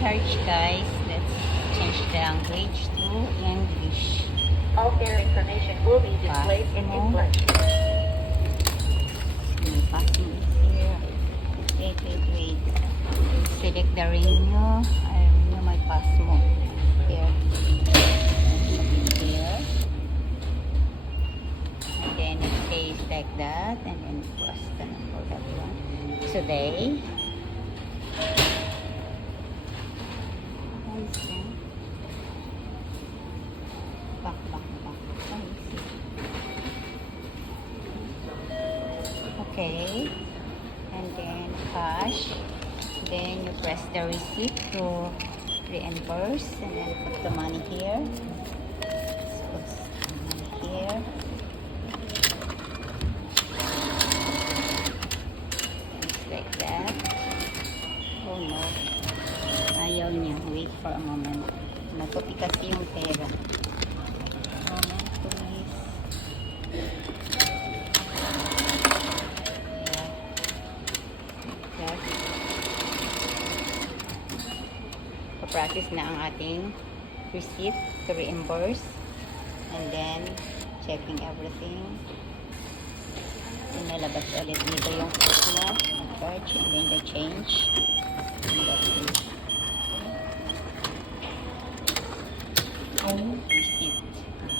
charge, guys. Let's change the language to English. All fare information will be displayed in English. My passing is here. Wait. Select the renew. I renew my passmo. Here. Here. And then it says like that. And then cross the number that one. Today. Back. Okay, and then cash, then you press the receipt to reimburse, and then put the money here. Let's put the money here. It's like that. Oh no, ayaw niya. Wait for a moment. Nakopi kasi yung pera. Moment, please. Practice na ang ating receipt to reimburse, and then checking everything. Nalabas ulit dito yung passmo, charge, and then the change.